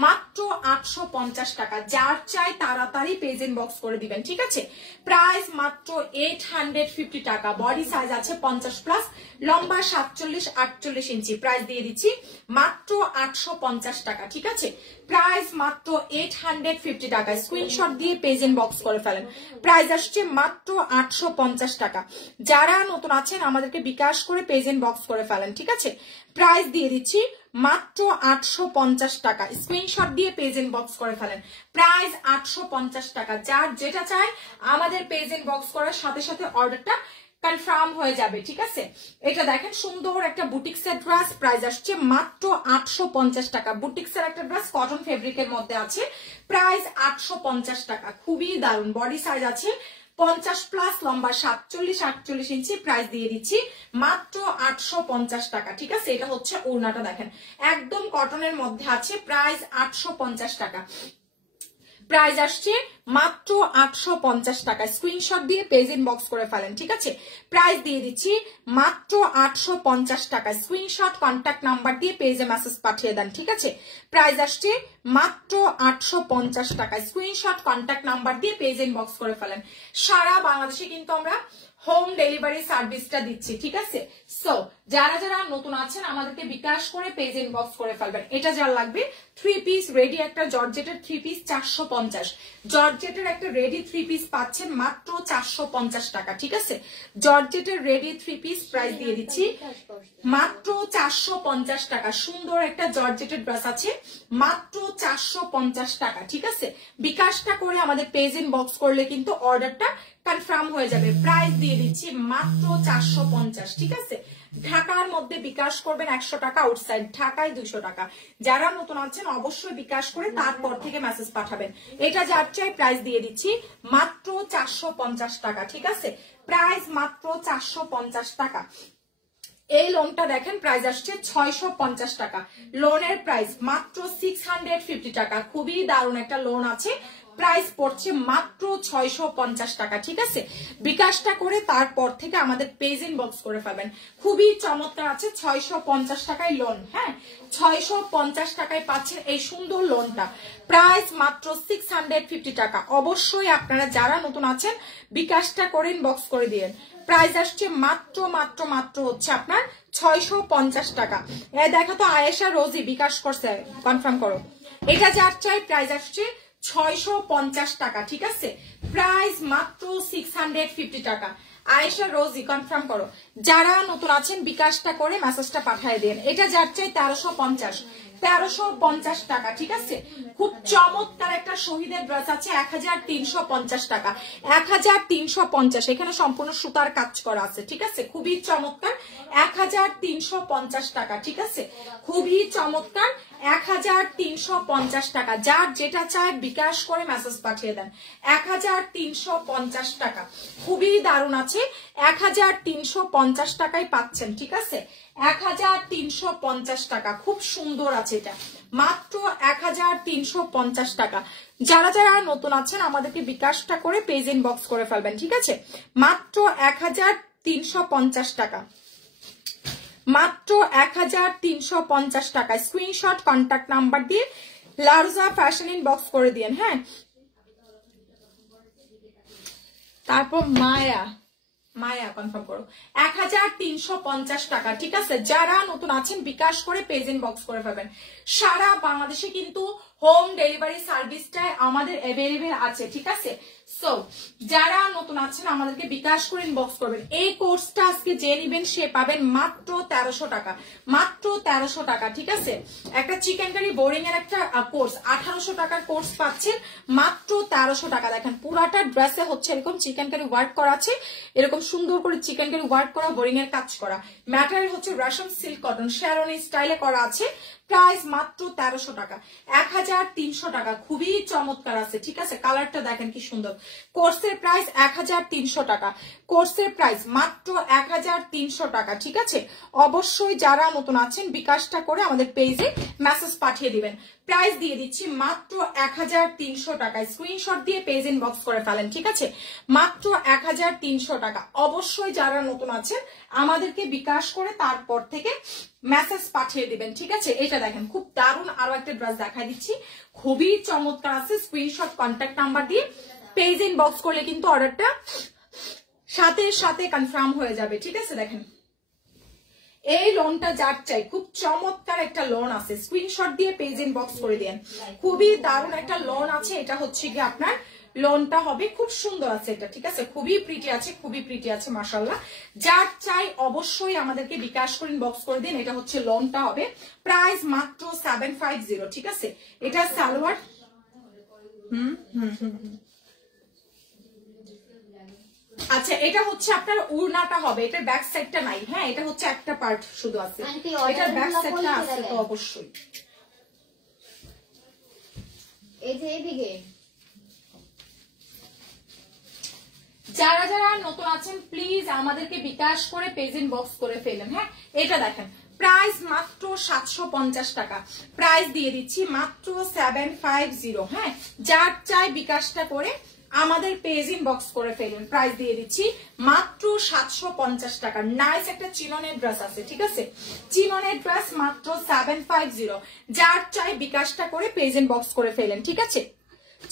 মাত্র 850 টাকা। যার চাই তাড়াতাড়ি পেজ ইনবক্স করে দিবেন, ঠিক আছে? প্রাইস মাত্র 850 টাকা। বডি সাইজ আছে 50+, লম্বা 47-48 ইঞ্চি। প্রাইস দিয়ে দিচ্ছি মাত্র 850 টাকা, ঠিক আছে? প্রাইস মাত্র 850 টাকা। স্ক্রিনশট দিয়ে পেজ ইনবক্স করে ফেলেন। প্রাইস আসছে মাত্র 850 টাকা। যারা নতুন আছেন আমাদেরকে বিকাশ করে পেজ ইনবক্স করে ফেলেন, ঠিক আছে? প্রাইস দিয়ে দিচ্ছি মাত্র 850 টাকা। স্ক্রিনশট দিয়ে পেজ ইনবক্স করে ফেলেন। প্রাইস 850 টাকা। যার যেটা চাই আমাদের পেজ ইনবক্স করার সাথে সাথে অর্ডারটা কনফার্ম হয়ে যাবে, ঠিক আছে? এটা দেখেন সুন্দর একটা বুটিক্সের ড্রেস। প্রাইস আসছে মাত্র 850 টাকা। বুটিক্সের একটা ড্রেস, কটন ফেব্রিকের মধ্যে আছে। প্রাইস 850 টাকা। খুবই দারুণ। বডি সাইজ আছে 50+, লম্বা 47-48 ইঞ্চি। প্রাইস দিয়ে দিচ্ছি মাত্র 850 টাকা, ঠিক আছে? এটা হচ্ছে ওড়নাটা দেখেন, একদম কটনের মধ্যে আছে। প্রাইস 850 টাকা। প্রাইস আসছে মাত্র 850 টাকা। স্ক্রিনশট দিয়ে পেজ ইনবক্স করে ফেলেন, ঠিক আছে? প্রাইস দিয়ে দিচ্ছি মাত্র 850 টাকা। স্ক্রিনশট কন্ট্যাক্ট নাম্বার দিয়ে পেজে মেসেজ পাঠিয়ে দেন, ঠিক আছে? প্রাইস আসছে মাত্র 850 টাকা। স্ক্রিনশট কন্ট্যাক্ট নাম্বার দিয়ে পেজ ইনবক্স করে ফেলেন। সারা বাংলাদেশে কিন্তু আমরা হোম ডেলিভারি সার্ভিসটা দিচ্ছি, ঠিক আছে? সো যারা যারা নতুন আছেন আমাদেরকে বিকাশ করে পেজ ইনবক্স করে ফেলবেন। এটা যার লাগবে 3 পিস রেডি, একটা জর্জেটের 3 পিস 450। জর্জেটের একটা রেডি 3 পিস পাচ্ছেন মাত্র 450 টাকা, ঠিক আছে? জর্জেটের রেডি 3 পিস প্রাইস দিয়ে দিচ্ছি মাত্র 450 টাকা। সুন্দর একটা জর্জেটের ড্রেস আছে, মাত্র 450 টাকা, ঠিক আছে? বিকাশটা করে আমাদের পেজ ইনবক্স করলে কিন্তু অর্ডারটা কনফার্ম হয়ে যাবে। প্রাইস দিয়ে দিচ্ছি মাত্র 450, ঠিক আছে? ঢাকার মধ্যে বিকাশ করবেন 100 টাকা, আউটসাইড ঢাকায় 200 টাকা। যারা নতুন আছেন অবশ্যই বিকাশ করে তারপর থেকে মেসেজ পাঠাবেন। এটা যার চাই প্রাইস দিয়ে দিচ্ছি মাত্র 450 টাকা, ঠিক আছে? প্রাইস মাত্র 450 টাকা। এই লোনটা দেখেন প্রাইস আসছে 650 টাকা। লোনের প্রাইস মাত্র 650 টাকা। খুবই দারুণ একটা লোন আছে। প্রাইস পড়ছে মাত্র 650 টাকা, ঠিক আছে? বিকাশটা করে তারপর থেকে আমাদের পেজ ইনবক্স করে ফেলবেন। খুবই চমৎকার আছে। 650 টাকায় লোন। হ্যাঁ, 650 টাকায় পাচ্ছেন এই সুন্দর লোনটা। প্রাইস মাত্র 650 টাকা। অবশ্যই আপনারা যারা নতুন আছেন বিকাশটা করে ইনবক্স করে দিন। প্রাইস আসছে মাত্র মাত্র মাত্র হচ্ছে আপনার 650 টাকা। দেখো তো আয়েশা রোজি বিকাশ করছে, কনফার্ম করো। এটা যার চাই প্রাইস আসছে 650 টাকা, ঠিক আছে? প্রাইস মাত্র 650 টাকা। আয়েশা রোজি কনফার্ম করো। যারা নতুন আছেন বিকাশটা করে মেসেজটা পাঠিয়ে দেন। এটা যার চাই 1350 টাকা, ঠিক আছে? খুব চমৎকার একটা শহীদের ড্রেস আছে 1350 টাকা। 1350, এখানে সম্পূর্ণ সুতার কাজ করা আছে, ঠিক আছে? খুবই চমৎকার। 1350 টাকা, ঠিক আছে? খুবই চমৎকার। 1350 টাকা। যার যেটা চায় বিকাশ করে মেসেজ পাঠিয়ে দেন। 1350 টাকা। খুবই দারুণ আছে। 1350 টাকায় পাচ্ছেন, ঠিক আছে? 1350 টাকা। খুব সুন্দর আছে এটা, মাত্র 1350 টাকা। যারা যারা নতুন আছেন আমাদেরকে বিকাশটা করে পেজ ইনবক্স করে ফেলবেন, ঠিক আছে? মাত্র 1350 টাকা। মাত্র 1350 টাকা। স্ক্রিনশট কন্ট্যাক্ট নাম্বার দিয়ে লারজা ফ্যাশন ইনবক্স করে দিন। হ্যাঁ, তারপর মায়া কনফার্ম করো। 1350 টাকা, ঠিক আছে? যারা নতুন আছেন বিকাশ করে পেজ ইনবক্স করে ফেলবেন। সারা বাংলাদেশে কিন্তু হোম ডেলিভারি সার্ভিসটা আমাদের অ্যাভেলেবেল আছে, ঠিক আছে? সো যারা নতুন আছেন আমাদেরকে বিকাশ করে ইনবক্স করবেন। এই কোর্সটা আজকে যে নিবেন সে পাবেন মাত্র 1300 টাকা। মাত্র 1300 টাকা, ঠিক আছে? একটা চিকেন কারি বোরিং এর একটা কোর্স 1800 টাকার কোর্স পাচ্ছেন মাত্র 1300 টাকা। দেখেন পুরাটা ড্রেসে হচ্ছে এরকম চিকেন কারি ওয়ার্ক করা আছে, এরকম সুন্দর করে চিকেন কারি ওয়ার্ক করা, বোরিং এর কাজ করা। ম্যাটেরিয়াল হচ্ছে রেশম সিল্ক কটন, শেরওয়ানি স্টাইলে করা আছে। প্রাইস মাত্র 1300 টাকা। 1300 টাকা। খুবই চমৎকার আছে, ঠিক আছে? কালারটা দেখেন কি সুন্দর। কোর্সের প্রাইস 1300 টাকা। কোর্সের প্রাইস মাত্র 1300 টাকা, ঠিক আছে? অবশ্যই যারা নতুন আছেন বিকাশটা করে আমাদের পেজে মেসেজ পাঠিয়ে দিবেন। প্রাইস দিয়ে দিচ্ছি মাত্র 1300 টাকায়। স্ক্রিনশট দিয়ে পেজ ইনবক্স করে ফেলেন, ঠিক আছে? মাত্র 1300 টাকা। অবশ্যই যারা নতুন আছেন আমাদেরকে বিকাশ করে তারপর থেকে মেসেজ পাঠিয়ে দিবেন, ঠিক আছে? এটা দেখেন খুব দারুণ আরো একটা ড্রেস দেখাই দিচ্ছি, খুবই চমৎকার আছে। স্ক্রিনশট কন্ট্যাক্ট নাম্বার দিয়ে পেজ ইনবক্স করলে কিন্তু অর্ডারটা সাথে সাথে কনফার্ম হয়ে যাবে, ঠিক আছে? দেখেন এই লোনটা যার চাই, খুব চমৎকার একটা লোন আছে, স্ক্রিনশট দিয়ে পেজ ইনবক্স করে দেন। খুবই দারুণ একটা লোন আছে, এটা হচ্ছে কি আপনার লোনটা হবে, খুব সুন্দর আছে এটা, ঠিক আছে? খুবই প্রিটি আছে, খুবই প্রিটি আছে মাশাআল্লাহ। যার চাই অবশ্যই আমাদেরকে বিকাশ করে ইনবক্স করে দিন। এটা হচ্ছে লোনটা হবে, প্রাইস মাত্র 750, ঠিক আছে? এটা সালোয়ার আচ্ছা, এটা হচ্ছে আপনার উড়নাটা হবে, এটার ব্যাক সাইডটা নাই। হ্যাঁ, এটা হচ্ছে একটা পার্ট শুধু আছে, এটার ব্যাক সাইডটা আছে তো অবশ্যই। এই যে এদিকে যারা যারা নতুন আছেন প্লিজ আমাদেরকে বিকাশ করে পেজ ইনবক্স করে ফেলেন। হ্যাঁ, এটা দেখেন প্রাইস মাত্র 750 টাকা, প্রাইস দিয়ে দিচ্ছি মাত্র 750। হ্যাঁ, যার চাই বিকাশটা করে আমাদের পেজ ইনবক্স করে ফেলুন। প্রাইস দিয়ে দিচ্ছি মাত্র 750 টাকা। নাইস একটা চিননের ড্রেস আছে, ঠিক আছে? চিননের ড্রেস মাত্র 750। যার চাই বিকাশটা করে পেজ ইনবক্স করে ফেলেন, ঠিক আছে?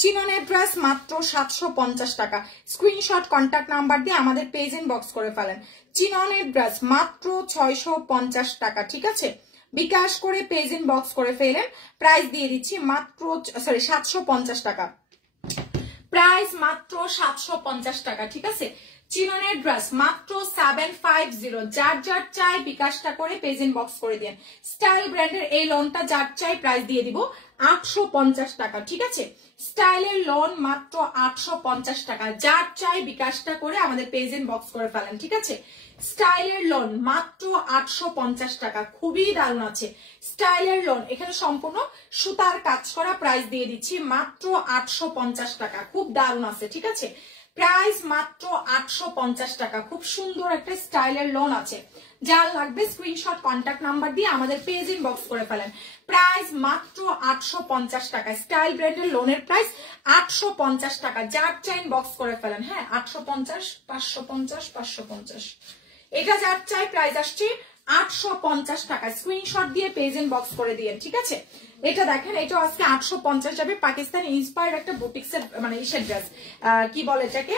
চিননের ড্রেস মাত্র 750 টাকা। স্ক্রিনশট কন্ট্যাক্ট নাম্বার দিয়ে আমাদের পেজ ইনবক্স করে ফেলেন। চিননের ড্রেস মাত্র 650 টাকা, ঠিক আছে? বিকাশ করে পেজ ইনবক্স করে ফেলেন। প্রাইস দিয়ে দিচ্ছি মাত্র 750 টাকা, প্রাইস মাত্র 750 টাকা, ঠিক আছে? চিননের ড্রেস মাত্র 750। যার যার চাই বিকাশটা করে পেজ ইনবক্স করে দিন। স্টাইল ব্র্যান্ডের এই লোনটা যার চাই প্রাইস দিয়ে দিব 850 টাকা, ঠিক আছে? স্টাইলের লোন মাত্র 850 টাকা। যার চাই বিকাশটা করে আমাদের পেজ ইনবক্স করে ফেলেন, ঠিক আছে? স্টাইলের লোন মাত্র 850 টাকা, খুবই দারুণ আছে স্টাইলের লোন। এখানে সম্পূর্ণ সুতার কাজ করা, প্রাইস দিয়ে দিচ্ছি মাত্র 850 টাকা, খুব দারুণ আছে, ঠিক আছে? প্রাইস মাত্র 850 টাকা। খুব সুন্দর একটা স্টাইলের লোন আছে, যার লাগবে স্ক্রিনশট কন্ট্যাক্ট নাম্বার দিয়ে আমাদের পেজ ইনবক্স করে ফেলেন। প্রাইস মাত্র 850 টাকা। স্টাইল ব্র্যান্ডের লোনের প্রাইস 850 টাকা। যার চাই ইনবক্স করে ফেলেন। হ্যাঁ, 850, 550, 550, এটা যার চাই প্রাইস আসছে 850 টাকা। স্ক্রিনশট দিয়ে পেজ ইনবক্স করে দিয়েন, ঠিক আছে? এটা দেখেন, এটা আজকে 850 যাবে। পাকিস্তানি ইন্সপায়ার্ড একটা বুটিক্সের মানে ইসের ড্রেস, কি বলে এটাকে,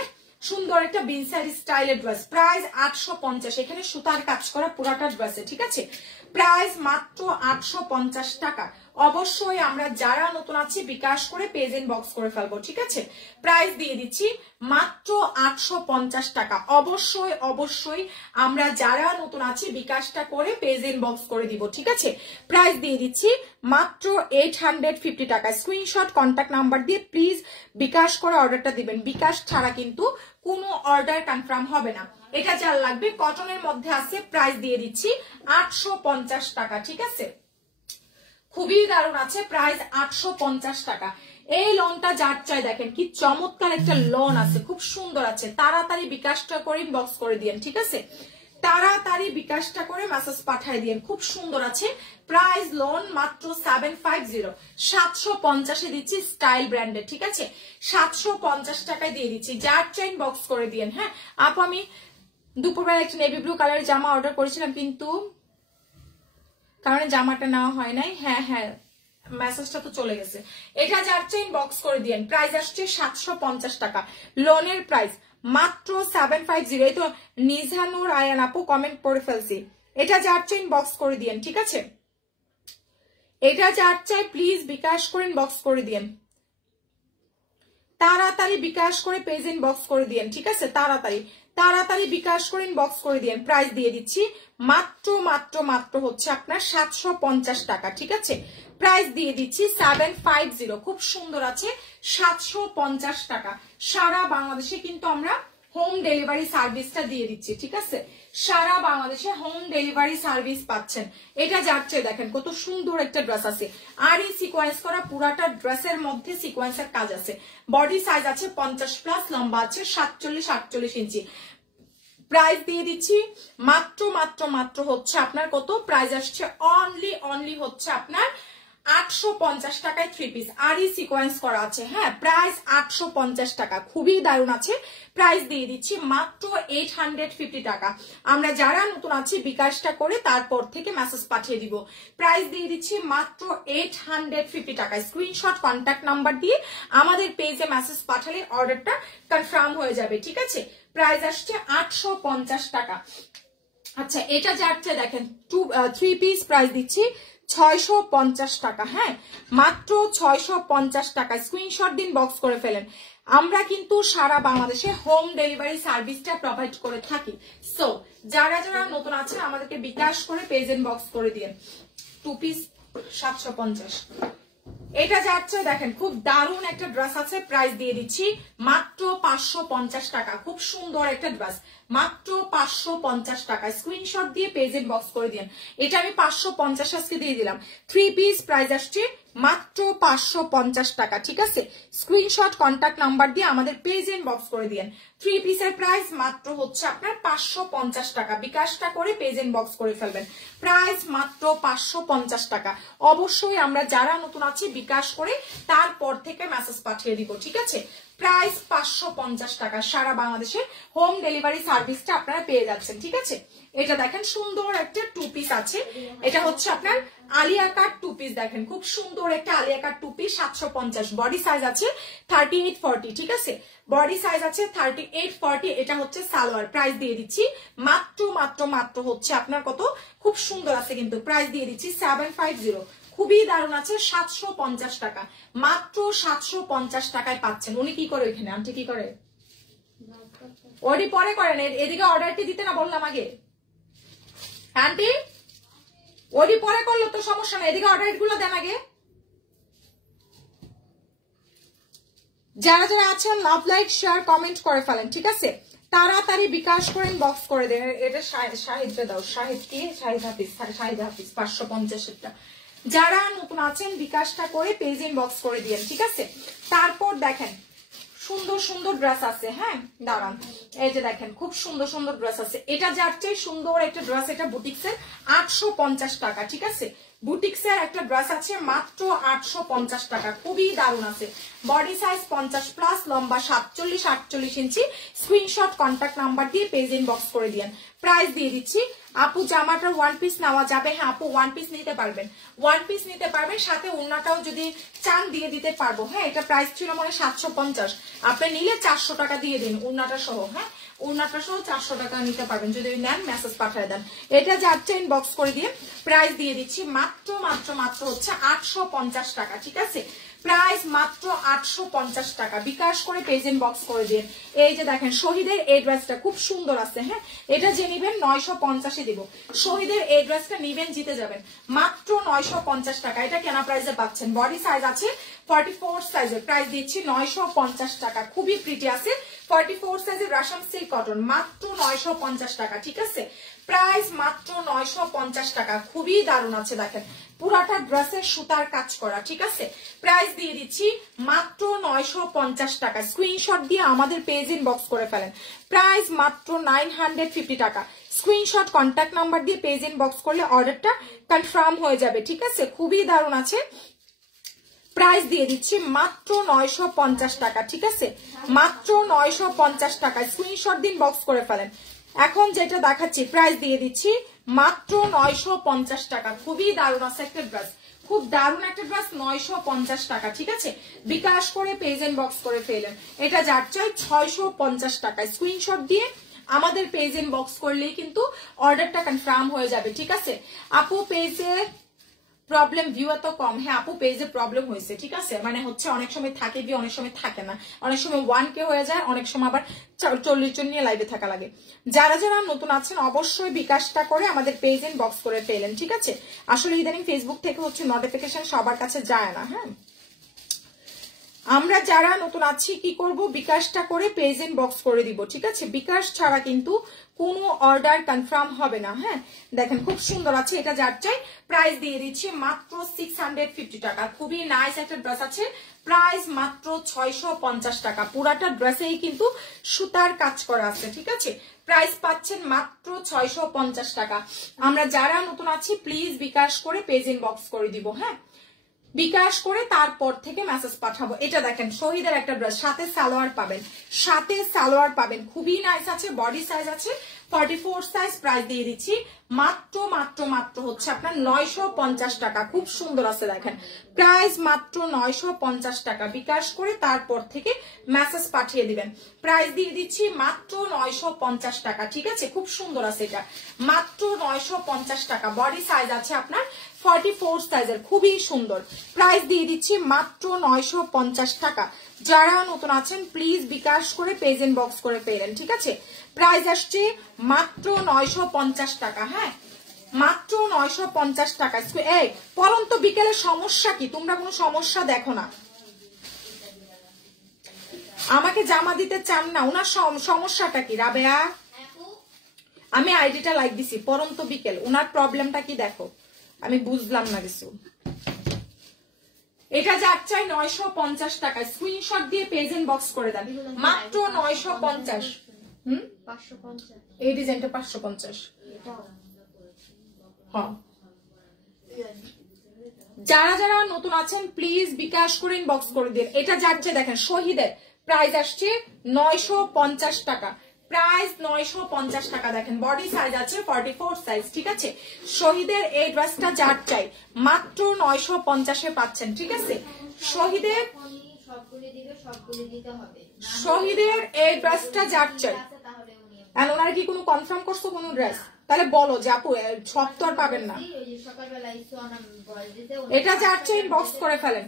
সুন্দর একটা বিনসারি স্টাইলের ড্রেস। প্রাইস 850। এখানে সুতার কাজ করা পুরাটা ড্রেসে, ঠিক আছে? প্রাইস মাত্র 850 টাকা। অবশ্যই আমরা যারা নতুন আছি বিকাশ করে পেজ ইনবক্স করে ফেলবো, ঠিক আছে? প্রাইস দিয়ে দিচ্ছি মাত্র 850 টাকা। অবশ্যই অবশ্যই আমরা যারা নতুন আছি বিকাশটা করে পেজ ইনবক্স করে দিব, ঠিক আছে? প্রাইস দিয়ে দিচ্ছি মাত্র 850 টাকা। স্ক্রিনশট কন্ট্যাক্ট নাম্বার দিয়ে প্লিজ বিকাশ করে অর্ডারটা দিবেন। বিকাশ ছাড়া কিন্তু কোনো অর্ডার কনফার্ম হবে না। এটা যার লাগবে কটনের মধ্যে আছে, প্রাইস দিয়ে দিচ্ছি 850 টাকা, ঠিক আছে? খুবই দারুণ আছে, প্রাইস 850 টাকা। এই লোনটা যার চাই দেখেন কি চমৎকার একটা লোন আছে, খুব সুন্দর আছে। তাড়াতাড়ি বিকাশটা করে ইনবক্স করে দিয়েন, ঠিক আছে? তাড়াতাড়ি বিকাশটা করে মেসেজ পাঠিয়ে দিয়েন। খুব সুন্দর আছে। প্রাইস লোন মাত্র 750, 750 দিচ্ছি স্টাইল ব্র্যান্ডের, ঠিক আছে? 750 টাকায় দিয়ে দিচ্ছি। যার চাই ইনবক্স করে দিয়েন। হ্যাঁ আপু, আমি দুপুরবেলা একটা নেভি ব্লু কালারের জামা অর্ডার করেছিলাম কিন্তু কারণে জামাটা নেওয়া হয় নাই। হ্যাঁ হ্যাঁ, মেসেজটা তো চলে গেছে। এটা যার চাই ইনবক্স করে দিয়েন। প্রাইস আসছে 750 টাকা। লোনের প্রাইস মাত্র 750। এই তো নিজানুর আয়ান আপু কমেন্ট করে ফেলছি। এটা যার চাই ইনবক্স করে দিয়েন, ঠিক আছে? এটা যার চাই প্লিজ বিকাশ করে ইনবক্স করে দিয়েন। তাড়াতাড়ি বিকাশ করে পেজ ইনবক্স করে দিয়েন, ঠিক আছে? তাড়াতাড়ি তাড়াতাড়ি বিকাশ করে ইনবক্স করে দিয়েন। প্রাইস দিয়ে দিচ্ছি মাত্র মাত্র মাত্র হচ্ছে আপনার 750 টাকা, ঠিক আছে? প্রাইস দিয়ে দিচ্ছি 750। খুব সুন্দর আছে, 750 টাকা। সারা বাংলাদেশে কিন্তু আমরা হোম ডেলিভারি সার্ভিসটা দিয়ে দিচ্ছি, ঠিক আছে? সারা বাংলাদেশে হোম ডেলিভারি সার্ভিস পাচ্ছেন। এটা যাচ্ছে দেখেন কত সুন্দর একটা ড্রেস আছে, আর এই সিকোয়েন্স করা পুরাটা ড্রেসের মধ্যে সিকোয়েন্সের কাজ আছে। বডি সাইজ আছে 50+, লম্বা আছে 47-48 ইঞ্চি। প্রাইস দিয়ে দিচ্ছি মাত্র মাত্র মাত্র হচ্ছে আপনার কত, প্রাইস আসছে অনলি হচ্ছে আপনার 850 টাকায় 3 পিস আরই সিকোয়েন্স করা আছে। হ্যাঁ, প্রাইস 850 টাকা, খুবই দারুণ আছে। প্রাইস দিয়ে দিচ্ছি মাত্র 850 টাকা। আমরা যারা নতুন আছি বিকাশটা করে তারপর থেকে মেসেজ পাঠিয়ে দিব। প্রাইস দিয়ে দিচ্ছি মাত্র 850 টাকা। স্ক্রিনশট কন্ট্যাক্ট নাম্বার দিয়ে আমাদের পেজে মেসেজ পাঠালে অর্ডারটা কনফার্ম হয়ে যাবে, ঠিক আছে। প্রাইস আসছে 850 টাকা। আচ্ছা, এটা যাচ্ছে দেখেন 3 পিস, প্রাইস দিচ্ছি 650 টাকা। হ্যাঁ, মাত্র 650 টাকা। স্ক্রিনশট দিন, বক্স করে ফেলেন। আমরা কিন্তু সারা বাংলাদেশে হোম ডেলিভারি সার্ভিসটা প্রোভাইড করে থাকি। সো যারা যারা নতুন আছেন আমাদেরকে বিকাশ করে পেজ এন্ড বক্স করে দিন। 2 পিস 750। এটা যাচ্ছে দেখেন খুব দারুণ একটা ড্রেস আছে। প্রাইস দিয়ে দিচ্ছি মাত্র 550 টাকা। খুব সুন্দর একটা ড্রেস, মাত্র 550 টাকা। স্ক্রিনশট দিয়ে পেজ এন্ড বক্স করে দিন। এটা আমি 550 আজকে দিয়ে দিলাম। 3 পিস, প্রাইস আসছে মাত্র 550 টাকা, ঠিক আছে। স্ক্রিনশট কন্ট্যাক্ট নাম্বার দিয়ে আমাদের পেজ এন্ড বক্স করে দিন। 3 পিসের প্রাইস মাত্র হচ্ছে আপনার 550 টাকা। বিকাশটা করে পেজ এন্ড বক্স করে ফেলবেন। প্রাইস মাত্র 550 টাকা। অবশ্যই আমরা যারা নতুন আছি বিকাশ করে তারপর থেকে মেসেজ পাঠিয়ে দিব, ঠিক আছে। প্রাইস 550 টাকা। সারা বাংলাদেশে হোম ডেলিভারি সার্ভিসটা আপনারা পেয়ে যাচ্ছেন, ঠিক আছে। এটা দেখেন সুন্দর একটা 2 পিস আছে। এটা হচ্ছে আপনার আলিয়া কাট 2 পিস। দেখেন খুব সুন্দর একটা আলিয়া কাট 2 পিস, 750। বডি সাইজ আছে 38-40, ঠিক আছে। বডি সাইজ আছে 38-40। এটা হচ্ছে সালোয়ার। প্রাইস দিয়ে দিচ্ছি মাত্র মাত্র মাত্র হচ্ছে আপনার কত, খুব সুন্দর আছে কিন্তু। প্রাইস দিয়ে দিচ্ছি 750। খুবই দারুণ আছে, 750 টাকা। মাত্র 750 টাকায় পাচ্ছেন। উনি কি করে ওইখানে, আন্টি কি করে? ওডি পরে করেন, এদিকে অর্ডারটি দিতে না বললাম আগে। আন্টি ওডি পরে করলো তো সমস্যা নেই, এদিকে অর্ডার গুলো দেন আগে। যারা যারা আছেন লাভ, লাইক, শেয়ার, কমেন্ট করে ফেলেন, ঠিক আছে। তাড়াতাড়ি বিকাশ করেন, বক্স করে দেন। এটা শাহিদরে দাও। শাহিদ কি? শাহিদ হাফিজ। শাহিদ হাফিজ 550 টা। যারা নতুন আছেন বিকাশটা করে পেজ ইন বক্স করে দিয়েন, ঠিক আছে। তারপর দেখেন সুন্দর সুন্দর ড্রেস আছে। হ্যাঁ, দাঁড়ান, এই যে দেখেন খুব সুন্দর সুন্দর ড্রেস আছে। এটা যার চেয়ে সুন্দর একটা ড্রেস, এটা বুটিক্সের 850 টাকা, ঠিক আছে। বুটিক্সের একটা ড্রেস আছে মাত্র 850 টাকা। খুবই দারুণ আছে। বডি সাইজ 50+, লম্বা 47-48 ইঞ্চি। স্ক্রিনশট কন্ট্যাক্ট নাম্বার দিয়ে পেজ ইন বক্স করে দিয়েন। প্রাইস দিয়ে দিচ্ছি আপু জামাটার 1 পিস নেওয়া যাবে? হ্যাঁ আপু 1 পিস নিতে পারবেন, 1 পিস নিতে পারবেন। সাথে ওড়নাটাও যদি চান দিয়ে দিতে পারবো। হ্যাঁ, এটা প্রাইস ছিল মানে 750। আপনি নিলে 400 টাকা দিয়ে দিন ওড়নাটা সহ। হ্যাঁ, ওড়নাটা সহ 400 টাকা নিতে পারবেন যদি নেন, মেসেজ পাঠিয়ে দেন। এটা যাচ্ছে ইনবক্স করে দিয়ে। প্রাইস দিয়ে দিচ্ছি মাত্র মাত্র মাত্র হচ্ছে 850 টাকা, ঠিক আছে। প্রাইস মাত্র 850 টাকা। বিকাশ করে পেজ ইন বক্স করে দিন। এই যে দেখেন শহীদের এই ড্রেসটা খুব সুন্দর আছে। হ্যাঁ, এটা যে নিবেন 950 দিব। শহীদের এই ড্রেসটা নিবেন, জিতে যাবেন। মাত্র 950 টাকা। এটা কেনা প্রাইসে পাচ্ছেন। বডি সাইজ আছে 44 সাইজের। প্রাইস দিচ্ছি 950 টাকা। খুবই প্রিটি আছে। 44 সাইজের রাশান সিল্ক কটন, মাত্র 950 টাকা, ঠিক আছে। প্রাইস মাত্র 950 টাকা। খুবই দারুণ আছে। দেখেন পুরাটা ড্রেসের সুতার কাজ করা, ঠিক আছে। প্রাইস দিয়ে দিচ্ছি মাত্র 950 টাকা। স্ক্রিনশট দিয়ে আমাদের পেজ ইন বক্স করে ফেলেন। প্রাইস মাত্র 950 টাকা। স্ক্রিনশট কন্ট্যাক্ট নাম্বার দিয়ে পেজ ইন বক্স করলে অর্ডারটা কনফার্ম হয়ে যাবে, ঠিক আছে। খুবই দারুণ আছে। প্রাইস দিয়ে দিচ্ছি মাত্র 950 টাকা, ঠিক আছে। মাত্র 950 টাকা। স্ক্রিনশট দিন, বক্স করে ফেলেন। এখন যেটা দেখাচ্ছি প্রাইস দিয়ে দিচ্ছি মাত্র 950 টাকা। খুবই দারুণ আছে একটা ড্রেস, খুব দারুণ একটা ড্রেস। 950 টাকা, ঠিক আছে। বিকাশ করে পেজ এন্ড বক্স করে ফেলেন। এটা যার চাই 650 টাকা। স্ক্রিনশট দিয়ে আমাদের পেজ এন্ড বক্স করলেই কিন্তু অর্ডারটা কনফার্ম হয়ে যাবে, ঠিক আছে। আপু পেজে প্রবলেম, ভিউ এত কম। হ্যাঁ আপু পেজে প্রবলেম হয়েছে, ঠিক আছে। মানে হচ্ছে অনেক সময় থাকে ভিউ, অনেক সময় থাকে না। অনেক সময় 1K হয়ে যায়, অনেক সময় আবার 40 জন নিয়ে লাইভে থাকা লাগে। যারা যারা নতুন আছেন অবশ্যই বিকাশটা করে আমাদের পেজ এন্ড বক্স করে ফেলেন, ঠিক আছে। আসলে ইদানিং ফেসবুক থেকে হচ্ছে নোটিফিকেশন সবার কাছে যায় না। হ্যাঁ, আমরা যারা নতুন আছি কি করব, বিকাশটা করে পেজ এন্ড বক্স করে দিব, ঠিক আছে। বিকাশ ছাড়া কিন্তু কোনো অর্ডার কনফার্ম হবে না। হ্যাঁ, দেখেন খুব সুন্দর আছে। এটা যার চাই প্রাইস দিয়ে দিচ্ছি মাত্র 650 টাকা। খুবই নাইস একটা ড্রেস আছে। প্রাইস মাত্র 650 টাকা। পুরাটা ড্রেসেই কিন্তু সুতার কাজ করা আছে, ঠিক আছে। প্রাইস পাচ্ছেন মাত্র 650 টাকা। আমরা যারা নতুন আছি প্লিজ বিকাশ করে পেজ ইন বক্স করে দিব। হ্যাঁ, বিকাশ করে তারপর থেকে মেসেজ পাঠাবো। এটা দেখেন শহীদের একটা ড্রেস, সাথে সালোয়ার পাবেন, সাথে সালোয়ার পাবেন, খুবই নাইস আছে, বডি সাইজ আছে 44 সাইজ। প্রাইস দিয়ে দিচ্ছি মাত্র মাত্র মাত্র হচ্ছে আপনার 950 টাকা। খুব সুন্দর আছে দেখেন, প্রাইস মাত্র 950 টাকা। বিকাশ করে তারপর থেকে মেসেজ পাঠিয়ে দিবেন। প্রাইস দিয়ে দিচ্ছি মাত্র 950 টাকা, ঠিক আছে? খুব সুন্দর আছে এটা, মাত্র 950 টাকা। বডি সাইজ আছে আপনার 44 সাইজের, খুবই সুন্দর। প্রাইস দিয়ে দিচ্ছি মাত্র 950 টাকা। যারা নতুন আছেন প্লিজ বিকাশ করে পেজ ইনবক্স করে পেলেন, ঠিক আছে? প্রাইস আসছে মাত্র 950 টাকা। হ্যাঁ, মাত্র 950 টাকা। এই পরন্ত বিকেলে সমস্যা কি? তোমরা কোনো সমস্যা দেখো না, আমাকে জামা দিতে চান না, ওনার সমস্যাটা কি? রাবেয়া, আমি আইডিটা লাইক দিছি, পরন্ত বিকেল, ওনার প্রবলেমটা কি দেখো, আমি বুঝলাম না কিছু। এটা যার চাই 950 টাকা। স্ক্রিনশট দিয়ে পেজ ইনবক্স করে দেন, মাত্র 950। 550 এই ডিজাইনটা 550। হ্যাঁ, যারা যারা নতুন আছেন প্লিজ বিকাশ করে ইনবক্স করে দিন। এটা যাচ্ছে দেখেন শহীদের, প্রাইস আসছে 950 টাকা। প্রাইস 950 টাকা। দেখেন বডি সাইজ আছে 44 সাইজ, ঠিক আছে? শহীদের এই ড্রেসটা যার চাই মাত্র 950-এ পাচ্ছেন, ঠিক আছে? শহীদের শহীদের এই ড্রেসটা যার চাই। আর ওনারা কি কোনো কনফার্ম করছো কোনো ড্রেস? তাহলে বলো যে আপু সব তো আর পাবেন না। এটা যার চাই ইনবক্স করে ফেলেন,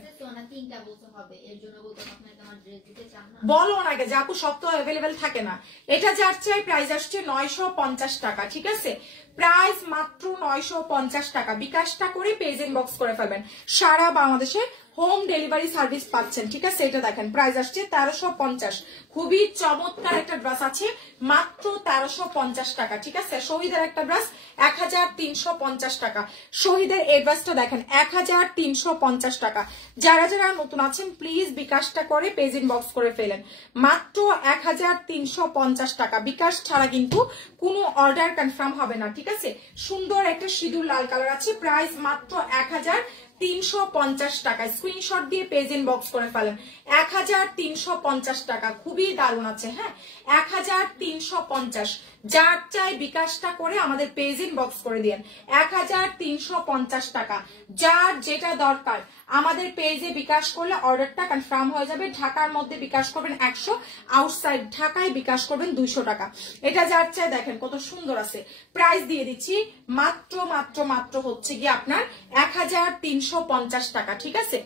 বলো ওনাকে যে আপু সব তো অ্যাভেলেবেল থাকে না। এটা যার চাই প্রাইস আসছে 950 টাকা, ঠিক আছে? প্রাইস মাত্র 950 টাকা। বিকাশটা করে পেজ ইনবক্স করে ফেলবেন। সারা বাংলাদেশে হোম ডেলিভারি সার্ভিস পাচ্ছেন, ঠিক আছে? এটা দেখেন প্রাইস আসছে 1350। খুবই চমৎকার একটা ড্রেস আছে, মাত্র 1350 টাকা, ঠিক আছে? শহীদের একটা ড্রেস 1350 টাকা। শহীদের এই ড্রেসটা দেখেন 1350 টাকা। যারা যারা নতুন আছেন প্লিজ বিকাশটা করে পেজ ইনবক্স করে ফেলেন, মাত্র 1350 টাকা। বিকাশ ছাড়া কিন্তু কোনো অর্ডার কনফার্ম হবে না, ঠিক আছে? সুন্দর একটা সিঁদুর লাল কালার আছে, প্রাইস মাত্র 1350 টাকা। স্ক্রিনশট দিয়ে পেজ ইনবক্স করে ফেলেন, 1350 টাকা। খুবই দারুণ আছে, হ্যাঁ, 1350। যার চাই বিকাশটা করে আমাদের পেজ ইনবক্স করে দিন, 1350 টাকা। যার যেটা দরকার আমাদের পেজে বিকাশ করলে অর্ডারটা কনফার্ম হয়ে যাবে। ঢাকার মধ্যে বিকাশ করবেন 100, আউটসাইড ঢাকায় বিকাশ করবেন 200 টাকা। এটা যার চাই দেখেন কত সুন্দর আছে। প্রাইস দিয়ে দিচ্ছি মাত্র মাত্র মাত্র হচ্ছে গিয়ে আপনার 1350 টাকা, ঠিক আছে?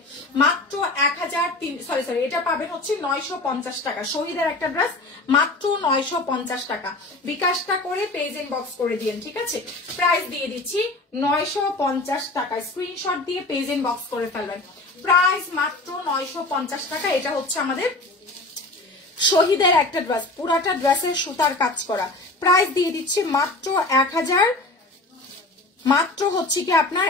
মাত্র 1300, সরি এটা পাবেন হচ্ছে 950 টাকা। শহীদের একটা ড্রেস মাত্র 950 টাকা। বিকাশটা করে পেজ ইনবক্স করে দিন, ঠিক আছে? প্রাইস দিয়ে দিচ্ছি 950 টাকা। স্ক্রিনশট দিয়ে পেজ ইনবক্স করে ফেলবেন। প্রাইস মাত্র 950 টাকা। এটা হচ্ছে আমাদের শহীদের একটা ড্রেস, পুরাটা ড্রেসের সুতার কাজ করা। প্রাইস দিয়ে দিচ্ছি মাত্র 1000, মাত্র হচ্ছে কি আপনার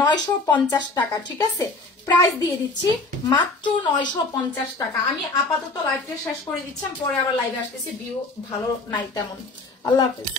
950 টাকা, ঠিক আছে? প্রাইস দিয়ে দিচ্ছি মাত্র 950 টাকা। আমি আপাতত লাইভটা শেষ করে দিচ্ছি, পরে আবার লাইভে আসতেছি, ভিউ ভালো নাই তেমন। আল্লাহ হাফেজ।